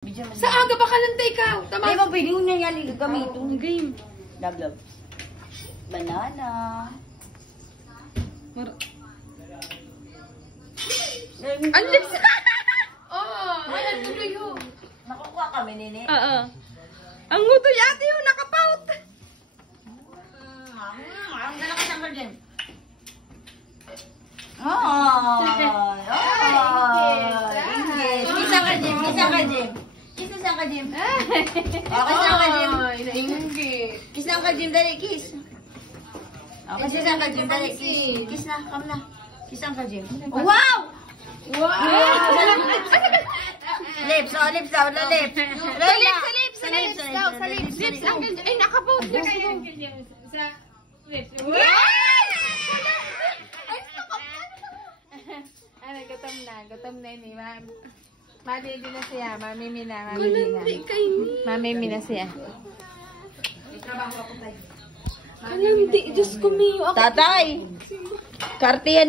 Sa aga ba kalanda ikaw? Tama. Di ba pwede mo na yan gamitin? Game. Love. Banana. Ang lips! Oh, ayan tuloy ho. Nakukuha kami, nini. Oo. Ang ngutoy ate ho, nakapout. Ang gala ka siyang dyan. Oh! Kisa ka, Jim. Kisa ka, Jim. Kisa ka, Jim. Kisa ka, Jim. Kisa ka, Jim. Dali, kiss. Kisa ka, Jim. Dali, kiss. Kiss na, come na. Kisa ka, Jim. Wow! Lips, oh, lips daw, no lips. Sa lips. Ay, nakapout na kayo. Sa lips. Ano, gutom na ini. Madidi na siya, mamimi na, mamimi na siya. Kalandi, Diyos ko miyo. Tatay! Kartiyan ni